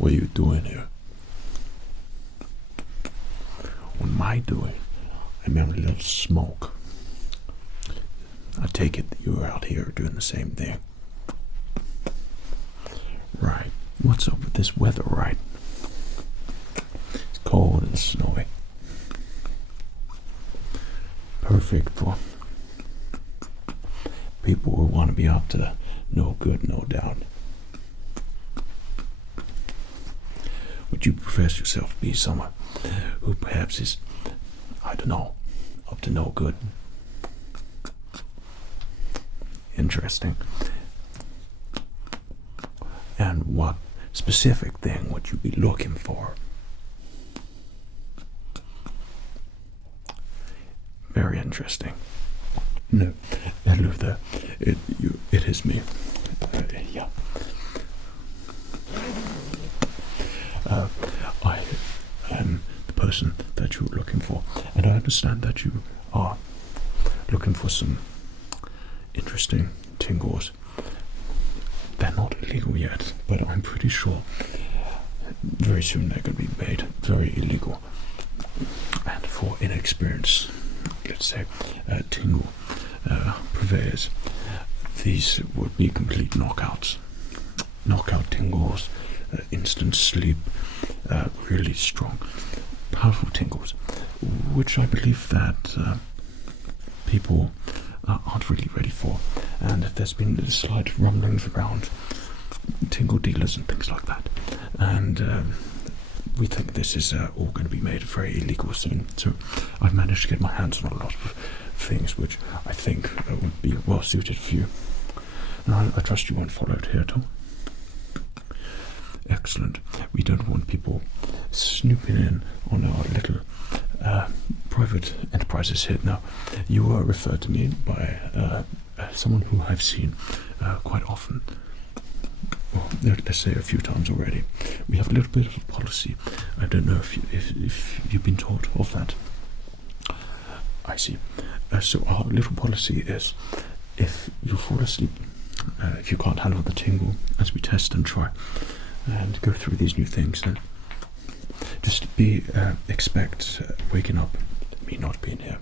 What are you doing here? What am I doing? I'm having a little smoke. I take it that you're out here doing the same thing. Right. What's up with this weather, right? It's cold and snowy. Perfect for people who want to be up to no good, no doubt. Would you profess yourself to be someone who perhaps is, I don't know, up to no good? Interesting. And what specific thing would you be looking for? Very interesting. No, hello there. It is me. Yeah. I am the person that you're looking for, and I understand that you are looking for some interesting tingles. They're not illegal yet, but I'm pretty sure very soon they're going to be made very illegal. And for inexperienced, let's say, tingle purveyors, these would be complete knockouts. Knockout tingles, instant sleep, really strong, powerful tingles, which I believe that people aren't really ready for. And there's been slight rumblings around tingle dealers and things like that, and we think this is all going to be made very illegal soon. So I've managed to get my hands on a lot of things which I think would be well suited for you, and I trust you won't follow it here at all. Excellent. We don't want people snooping in on our little private enterprises here. Now, you were referred to me by someone who I've seen quite often. Well, let's say a few times already. We have a little bit of a policy. I don't know if you've been taught of that. I see. So our little policy is, if you fall asleep, if you can't handle the tingle as we test and try and go through these new things, then just expect waking up, me not being here.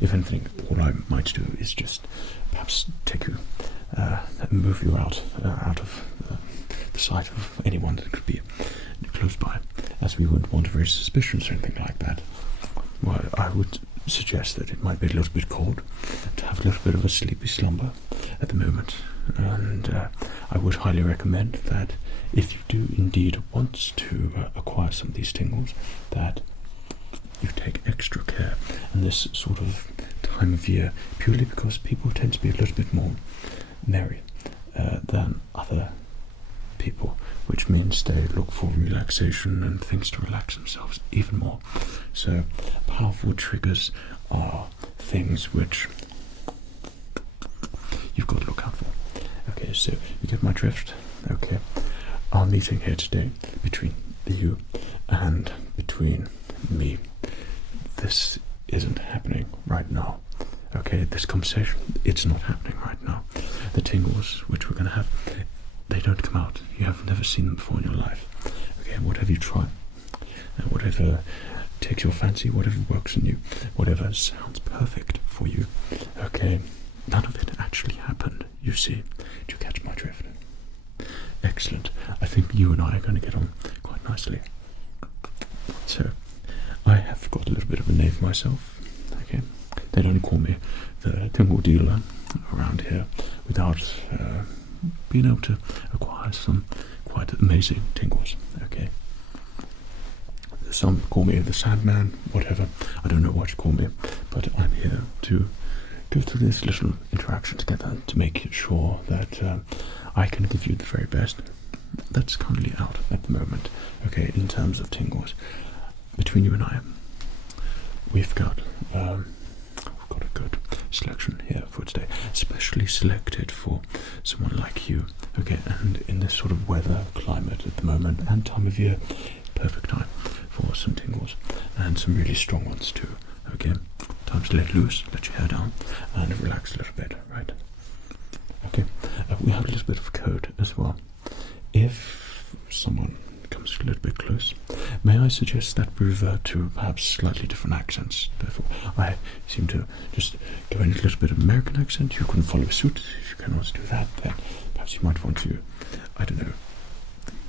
If anything, all I might do is just perhaps take you and move you out of the sight of anyone that could be close by, as we wouldn't want to raise suspicions or anything like that. Well, I would suggest that it might be a little bit cold to have a little bit of a sleepy slumber at the moment, and I would highly recommend that if you do indeed want to acquire some of these tingles, that you take extra care in this sort of time of year, purely because people tend to be a little bit more merry than other people, which means they look for relaxation and things to relax themselves even more. So powerful triggers are things which you've got to look out for. Okay, so you get my drift. Okay, our meeting here today between you and between me, this isn't happening right now. Okay, this conversation, it's not happening right now. The tingles which we're going to have, they don't come out. You have never seen them before in your life. Okay, whatever you try, and whatever takes your fancy, whatever works on you, whatever sounds perfect for you, okay, none of it actually happened, you see. Did you catch my drift? Excellent. I think you and I are going to get on quite nicely. So, I have got a little bit of a knave myself, okay. They'd only call me the tingle dealer around here without being able to acquire some quite amazing tingles, okay. Some call me the Sandman, whatever. I don't know what you call me, but I'm here to go through this little interaction together to make sure that I can give you the very best that's currently out at the moment, okay, in terms of tingles. Between you and I, we've got a good selection here for today, especially selected for someone like you, okay, and in this sort of weather climate at the moment and time of year, perfect time for some tingles, and some really strong ones too, okay. Time to let loose, let your hair down, and relax a little bit, right? Okay, we have a little bit of code as well. If someone comes comes a little bit close, may I suggest that we revert to perhaps slightly different accents? Therefore, I seem to just go in a little bit of American accent. You can follow suit. If you cannot do that, then perhaps you might want to, I don't know,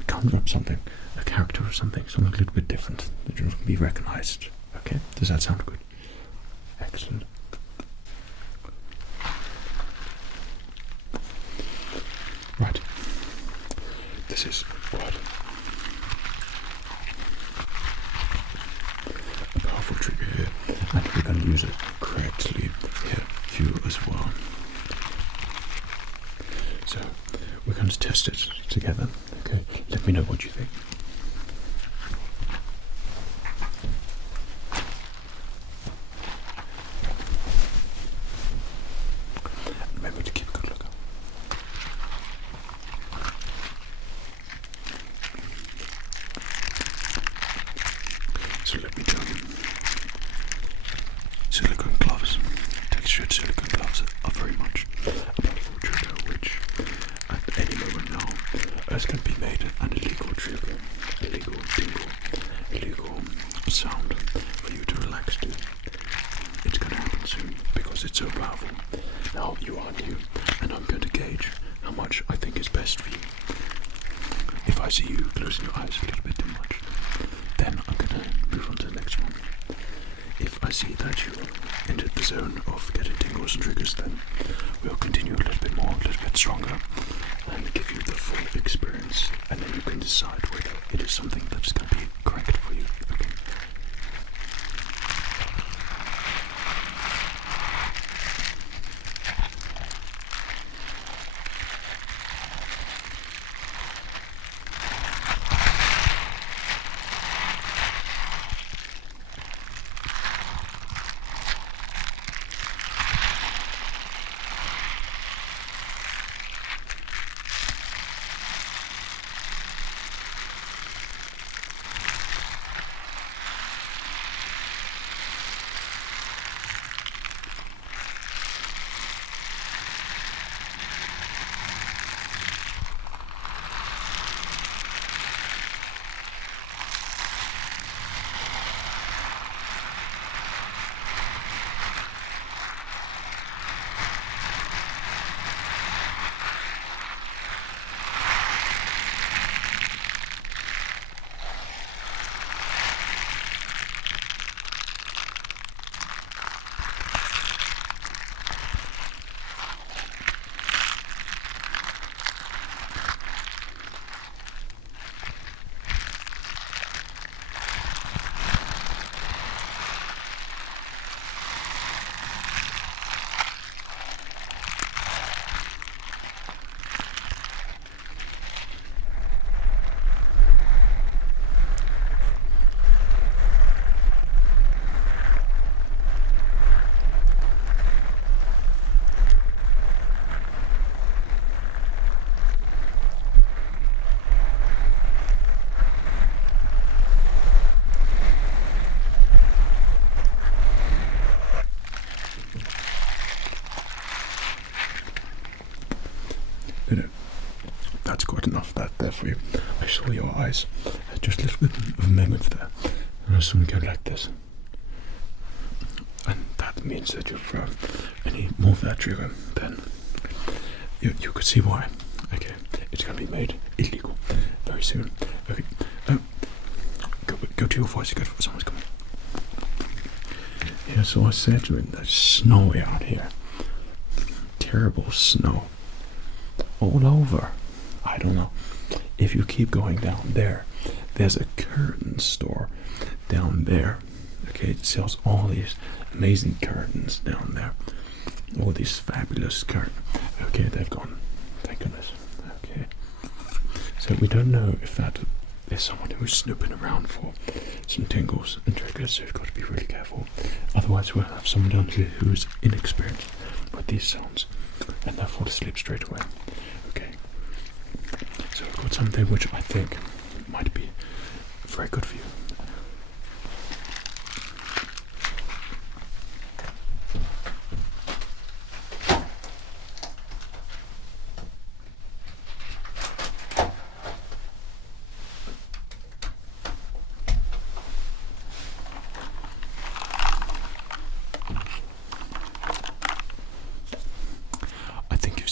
conjure up something, a character or something a little bit different that you're not going to be recognized. Okay? Does that sound good? Excellent. Right. This is quite a powerful trigger here, and we're going to use it correctly here for you as well. So we're going to test it together. Okay, let me know what you think. Remember to keep a good look up. So let me tell you, silicone gloves, textured silicone gloves are very much a powerful trigger, which at any moment now is going to be made an illegal trigger, illegal tingle, illegal sound for you to relax to. It's going to happen soon because it's so powerful. Now you are new, and I'm going to gauge how much I think is best for you. If I see you closing your eyes a little bit too much, then I'm going to move on to the next one. If I see that you entered the zone of getting tingles and triggers, then we'll continue a little bit more, a little bit stronger, and give you the full experience, and then you can decide whether it is something that's going to be correct for you. Okay. That's quite enough that there for you. I saw your eyes, just a little bit of a moment there, and I saw them go like this. And that means that you've any more of that trigger, then you could see why. Okay, it's going to be made illegal very soon. Okay, go to your voice, someone's coming. Yeah, so I said to him, there's snowy out here. Terrible snow. All over. I don't know. If you keep going down there, there's a curtain store down there. Okay, it sells all these amazing curtains down there. All these fabulous curtains. Okay, they've gone. Thank goodness. Okay. So we don't know if that is someone who's snooping around for some tingles and triggers, so you've got to be really careful. Otherwise we'll have someone down here who's inexperienced with these sounds and they'll fall asleep straight away. Okay. So I've got something which I think might be very good for you.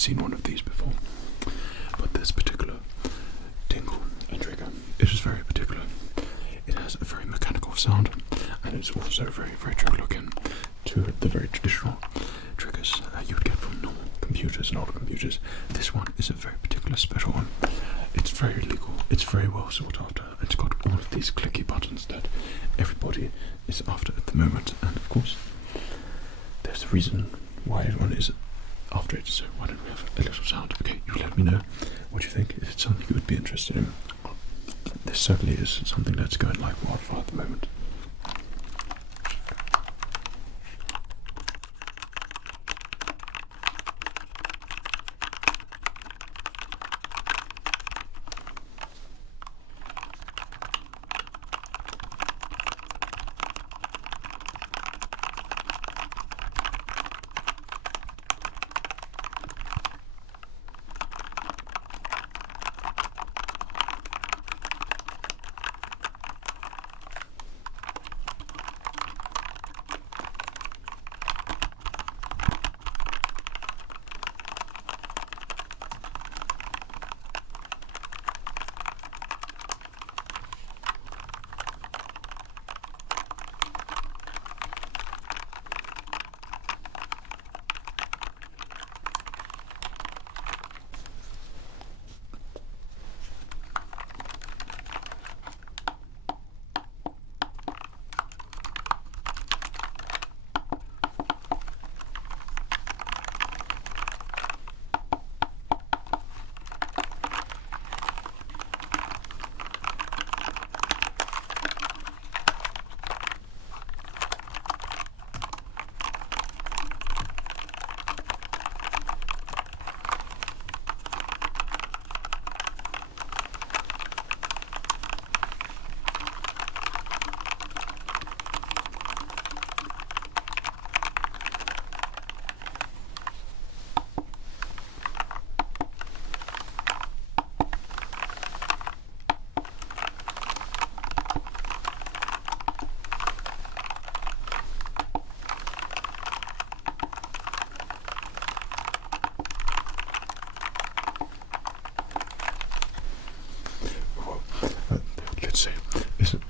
seen one of these before, but this particular tingle and trigger, it is very particular. It has a very mechanical sound, and it's also very, very true looking to the very traditional triggers you would get from normal computers and older computers. This one is a very particular special one. It's very legal, it's very well sought after, and it's got all of these clicky buttons that everybody is after at the moment, and of course there's a reason why everyone is after it, so why don't we have a little sound? Okay, you let me know what you think, if it's something you would be interested in. This certainly is something that's going like wildfire at the moment.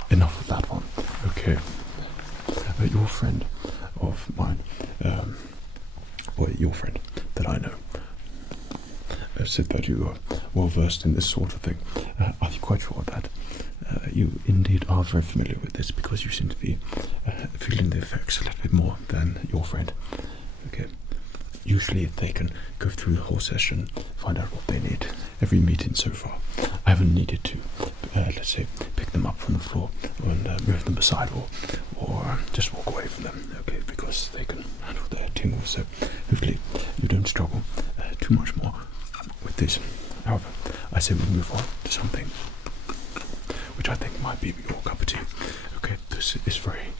Enough of that one. Okay. Your friend of mine, or your friend that I know, said that you are well versed in this sort of thing. Are you quite sure that you indeed are very familiar with this, because you seem to be feeling the effects a little bit more than your friend? Okay. Usually they can go through the whole session, find out what they need. Every meeting so far, I haven't needed to, let's say, pick them up from the floor and move them aside, or just walk away from them, okay, because they can handle their tingles. So hopefully you don't struggle too much more with this. However, I say we move on to something which I think might be your cup of tea. Okay, this is very,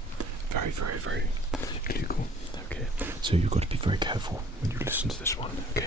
very, very, very illegal. Okay, so you've got to be very careful when you listen to this one. Okay.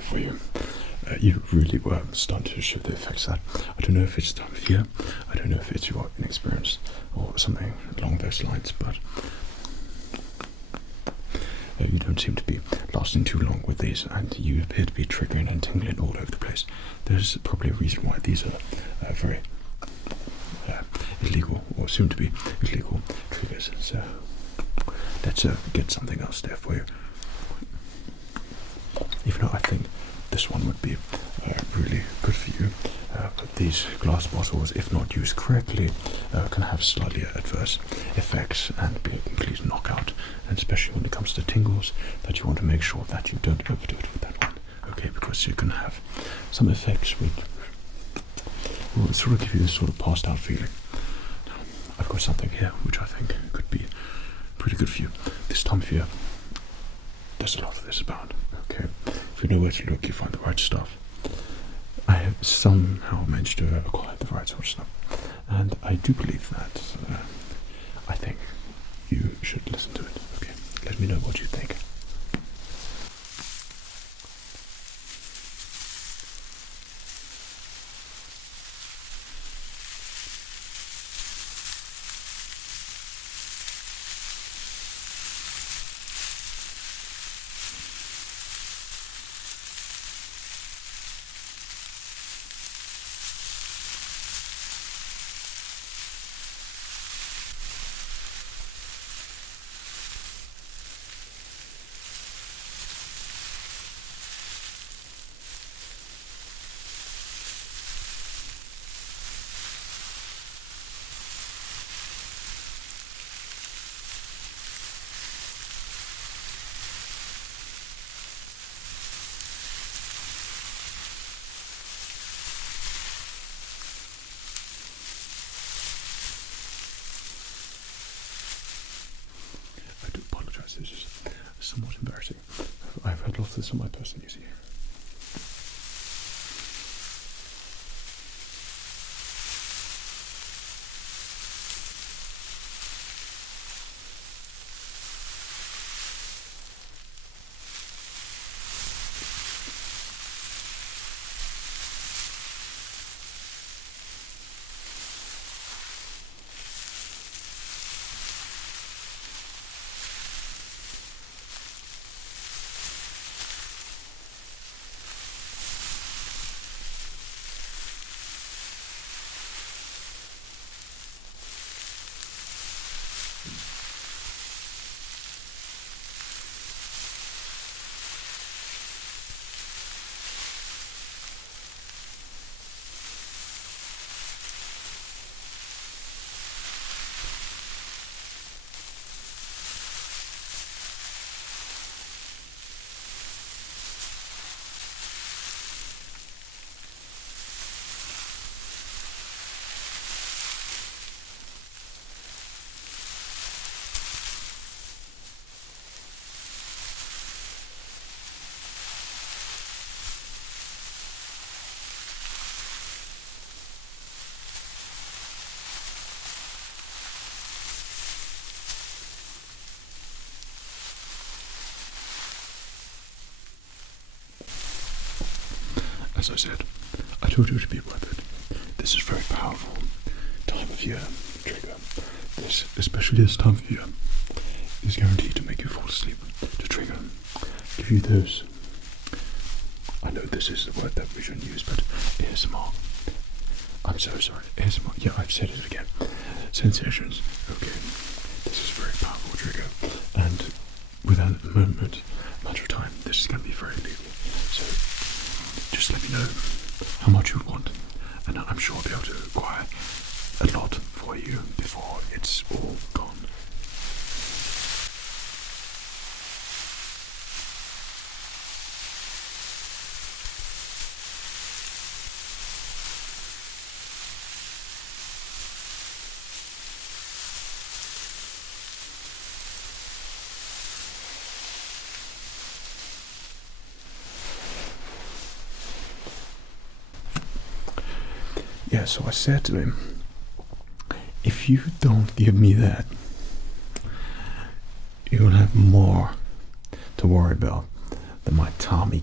there for you. You really were starting to show the effects of that. I don't know if it's time of year, I don't know if it's your inexperience or something along those lines, but you don't seem to be lasting too long with these, and you appear to be triggering and tingling all over the place. There's probably a reason why these are very illegal, or soon to be illegal triggers. So let's get something else there for you. Even though I think this one would be really good for you, but these glass bottles, if not used correctly, can have slightly adverse effects and be a complete knockout, and especially when it comes to tingles, that you want to make sure that you don't overdo it with that one, okay, because you can have some effects which will sort of give you this sort of passed out feeling. Now, I've got something here which I think could be pretty good for you. This time of year, there's a lot of this about, okay? If you know where to look, you find the right stuff. I have somehow managed to acquire the right sort of stuff, and I do believe that I think you should listen to it, okay? Let me know what you think. This is somewhat embarrassing. I've had lots of this on my person, you see. As I said, I told you to be worth it. This is a very powerful time of year trigger. This, especially this time of year, is guaranteed to make you fall asleep. To trigger, give you those, I know this is the word that we shouldn't use, but ASMR. I'm so sorry, ASMR, yeah, I've said it again. Sensations, okay. This is a very powerful trigger, and within a matter of time, this is going to be very lethal. So, just let me know how much you want, and I'm sure I'll be able to acquire a lot for you before it's all gone. Yeah, so I said to him, if you don't give me that, you'll have more to worry about than my Tommy.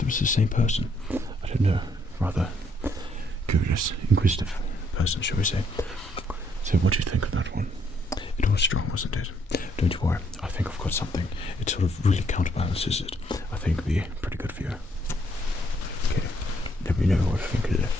it was the same person. I don't know, rather curious, inquisitive person, shall we say. So what do you think of that one? It was strong, wasn't it? Don't you worry, I think I've got something. It sort of really counterbalances it. I think it'll be pretty good for you. Okay, let me know what you think of this.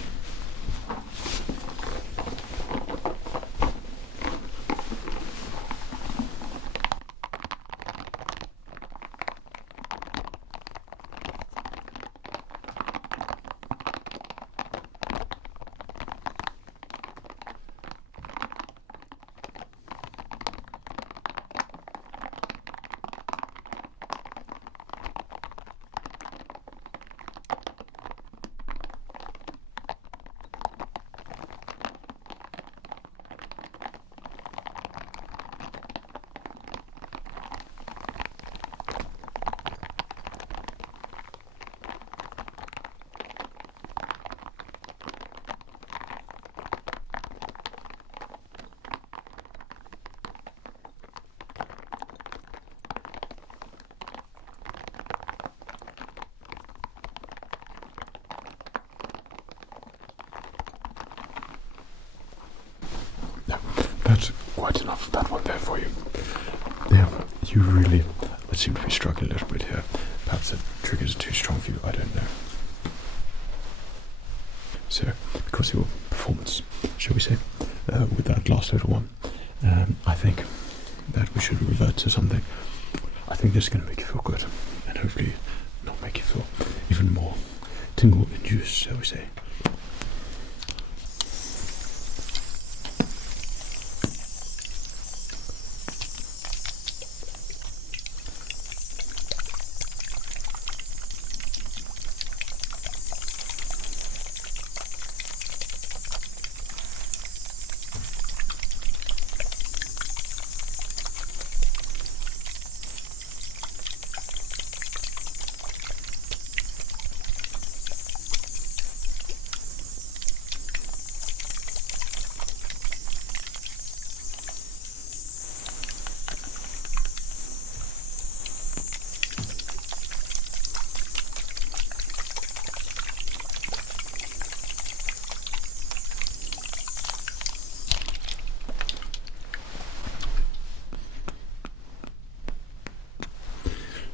That's quite enough of that one there for you. Yeah, you really seem to be struggling a little bit here. Perhaps the triggers are too strong for you, I don't know. So, because of your performance, shall we say, with that last little one, I think that we should revert to something. I think this is going to make you feel good, and hopefully not make you feel even more tingle-induced, shall we say.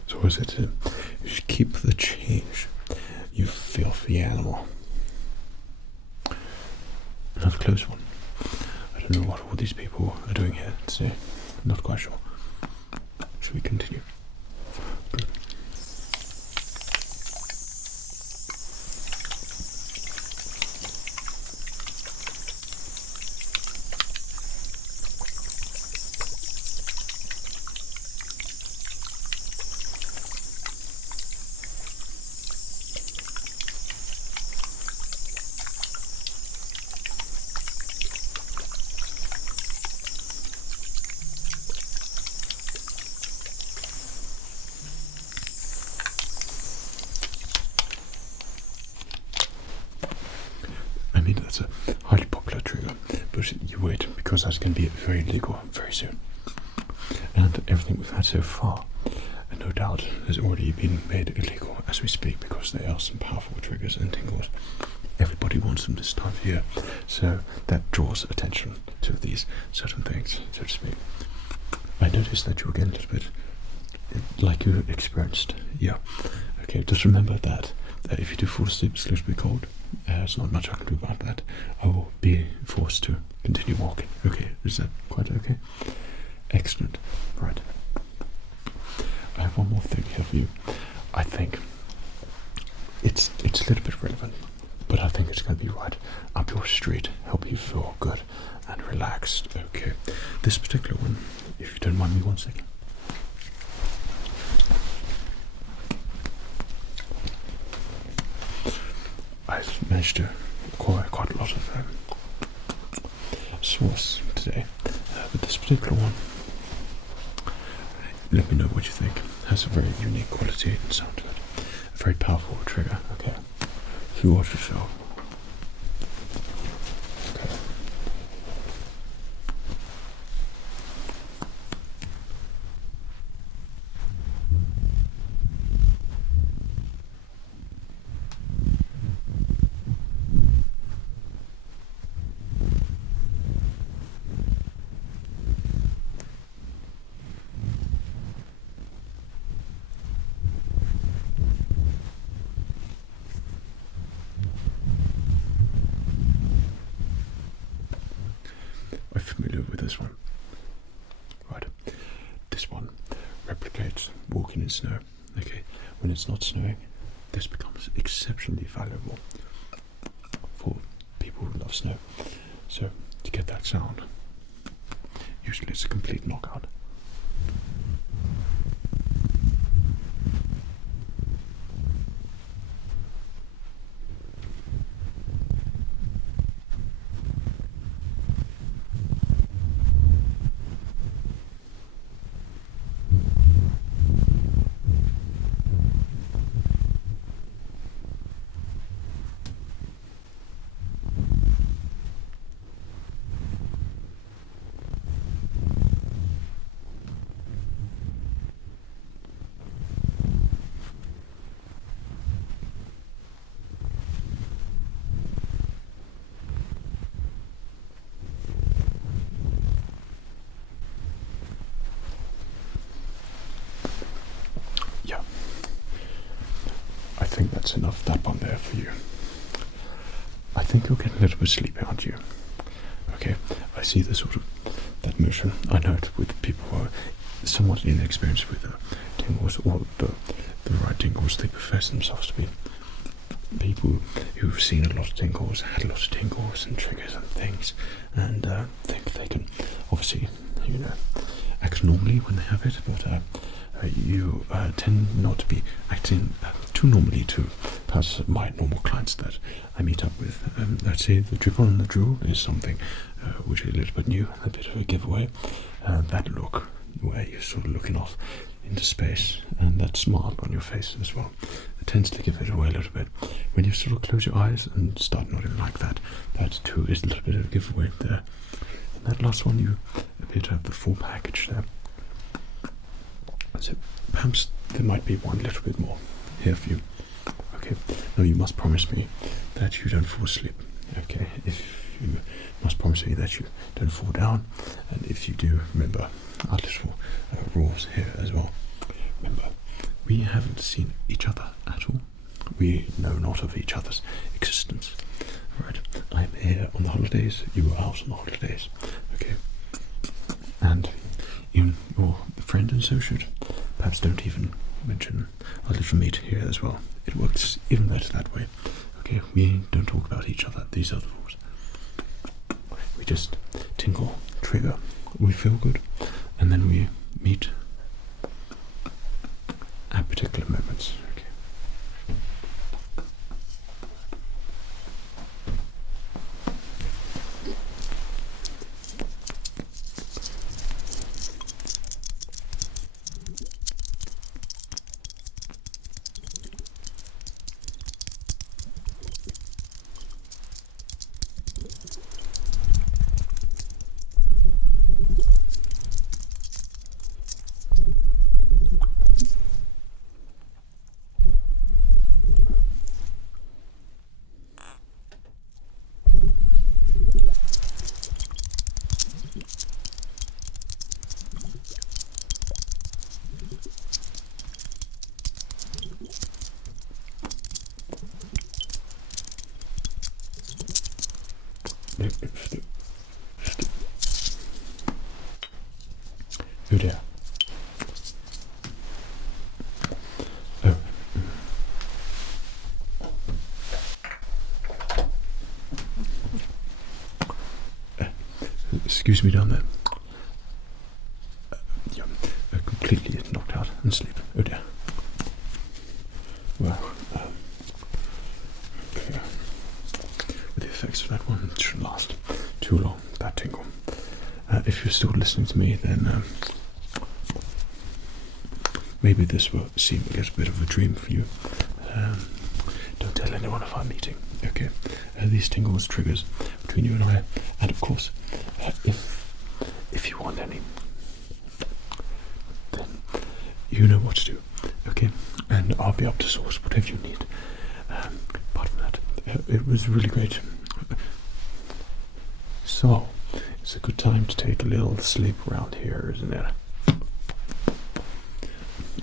So is it you should keep the change, you filthy animal. Another close one. I don't know what all these people are doing here today. I'm not quite sure. Should we continue? Good. That's a highly popular trigger, but you wait, because that's going to be very legal very soon. And everything we've had so far, and no doubt, has already been made illegal as we speak, because they are some powerful triggers and tingles. Everybody wants them this time of year, so that draws attention to these certain things, so to speak. I noticed that you were getting a little bit like you experienced. Yeah. Okay, just remember that if you do fall asleep, it's a little bit cold. There's not much I can do about that. I will be forced to continue walking. Okay, is that quite okay? Excellent. Right. I have one more thing here for you. I think it's a little bit relevant, but I think it's going to be right up your street, help you feel good and relaxed. Okay, this particular one, if you don't mind me 1 second. I've managed to acquire quite a lot of sauce today, but this particular one, let me know what you think. It has a very unique quality and sound to it. A very powerful trigger. Okay, so watch yourself. Okay. this one. Right. This one replicates walking in snow. Okay. When it's not snowing, this becomes exceptionally valuable for people who love snow. So to get that sound, usually it's a complete knockout. Yeah, I think that's enough that one there for you. I think you'll get a little bit sleepy, aren't you? Okay, I see the sort of that motion. I know it with people who are somewhat inexperienced with tingles, or the right tingles. They profess themselves to be people who've seen a lot of tingles, had a lot of tingles and triggers and things, and think they can obviously, you know, act normally when they have it, but you tend not to be acting too normally to perhaps my normal clients that I meet up with. I'd say the dribble and the drool is something which is a little bit new, a bit of a giveaway. That look where you're sort of looking off into space, and that smile on your face as well, it tends to give it away a little bit. When you sort of close your eyes and start nodding like that, that too is a little bit of a giveaway there. And that last one, you appear to have the full package there. So perhaps there might be one little bit more here for you. Okay, now you must promise me that you don't fall asleep. Okay, if you must promise me that you don't fall down, and if you do, remember our little rules here as well. Remember, we haven't seen each other at all. We know not of each other's existence. Right, I'm here on the holidays, you are out on the holidays. Okay, and your friend and associate, perhaps don't even mention our little meet here as well. It works even better that way. Okay, we don't talk about each other. These are the rules. We just tingle, trigger, we feel good, and then we meet at particular moments. Okay. Oh dear. Oh. Excuse me down there. Yeah, completely knocked out and asleep. Oh dear. Well, okay. With the effects of that one, it shouldn't last too long, that tingle. If you're still listening to me, then maybe this will seem a little bit of a dream for you. Don't tell anyone of our meeting, okay? These tingles triggers between you and I, and of course, if you want any, then you know what to do, okay? And I'll be up to source whatever you need. Apart from that, it was really great. So, it's a good time to take a little sleep around here, isn't it?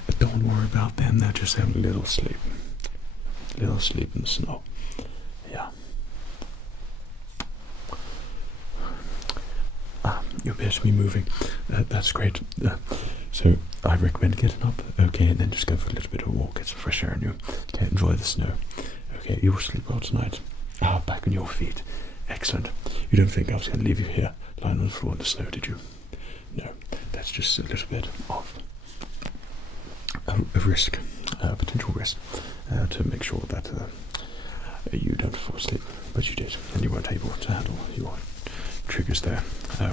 But don't worry about them, they'll just have a little sleep. Little sleep in the snow. Yeah. you appear to be moving. That's great. So I recommend getting up, okay, and then just go for a little bit of a walk, get some fresh air in you. Okay, enjoy the snow. Okay, you will sleep well tonight. Back on your feet. Excellent. You don't think I was going to leave you here lying on the floor in the snow, did you? No, that's just a little bit of a risk, a potential risk, to make sure that you don't fall asleep. But you did, and you weren't able to handle your triggers there,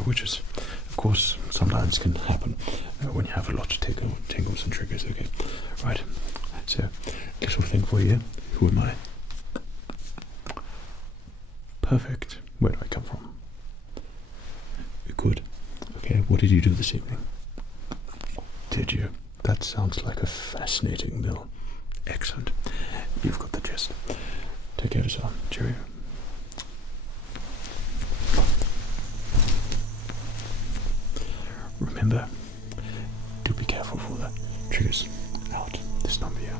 which is, of course, sometimes can happen when you have a lot of tingles and triggers. Okay, right. So, little thing for you. Who am I? Perfect. Where do I come from? Good. Okay, what did you do this evening? Did you? That sounds like a fascinating meal. Excellent. You've got the gist. Take care of yourself. Cheerio. Remember, do be careful for the triggers out this number here.